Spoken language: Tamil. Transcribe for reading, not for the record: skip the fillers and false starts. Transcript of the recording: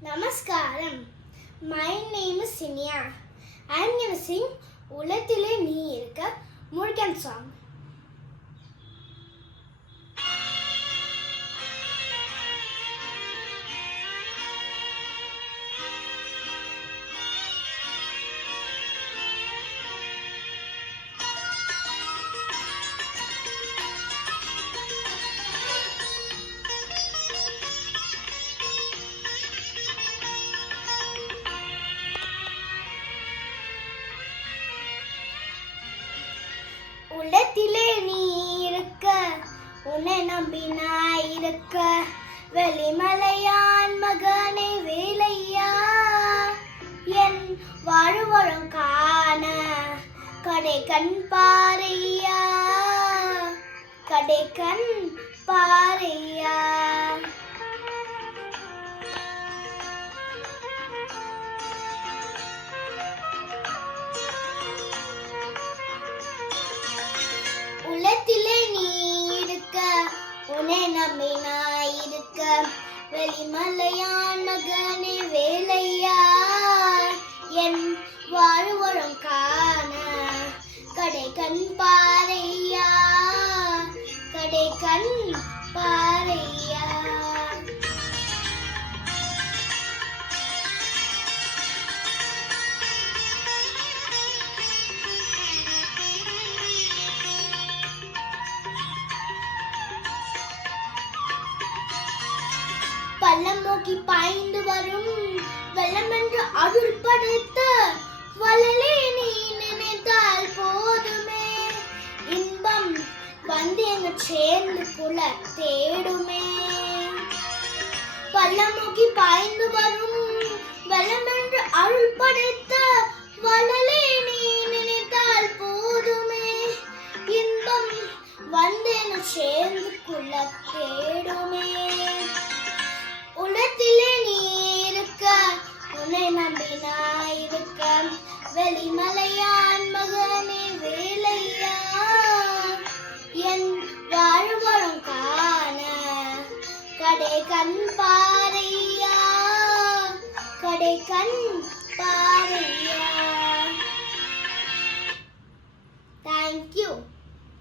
Namaskaram. My name is Sinia. I am going to sing Ulathile Nee Irukka Murugan song. உள்ளத்திலே நீ இருக்க உன்னை நம்பி நான் இருக்க வெளிமலையான் மகனே வேலையா என் வாழ்வரம் காண கடை கண் பாறையா கடை கண் பாறையா உள்ளத்திலே நீ இருக்க உன்னை நம்பி நான் இருக்க வெளிமலையான் மகனே வேலையா என் வாழ்வரம் காண கடை கண் பாறையா கடை கண் பாறையா பள்ளம் நோக்கி பாய்ந்து வரும் வெள்ளம் என்று அருள் படைத்த வள்ளலே நீ நினைத்தால் போதுமே இன்பம் வந்து எங்க சேர்ந்து குல தேடுமே பள்ளம் நோக்கி பாய்ந்து வரும் வெள்ளம் என்று அருள் படைத்த வள்ளலே நீ நினைத்தால் போதுமே இன்பம் வந்து எங்க சேர்ந்து குல தேடுமே உள்ளத்திலே நீ இருக்க உன்னை நம்பி நான் இருக்க வெளிமலையான் மகனே வேலையா என் வாழ்வரம் காண கடை கண் பாறையா கடை கண் பாறையா. Thank you.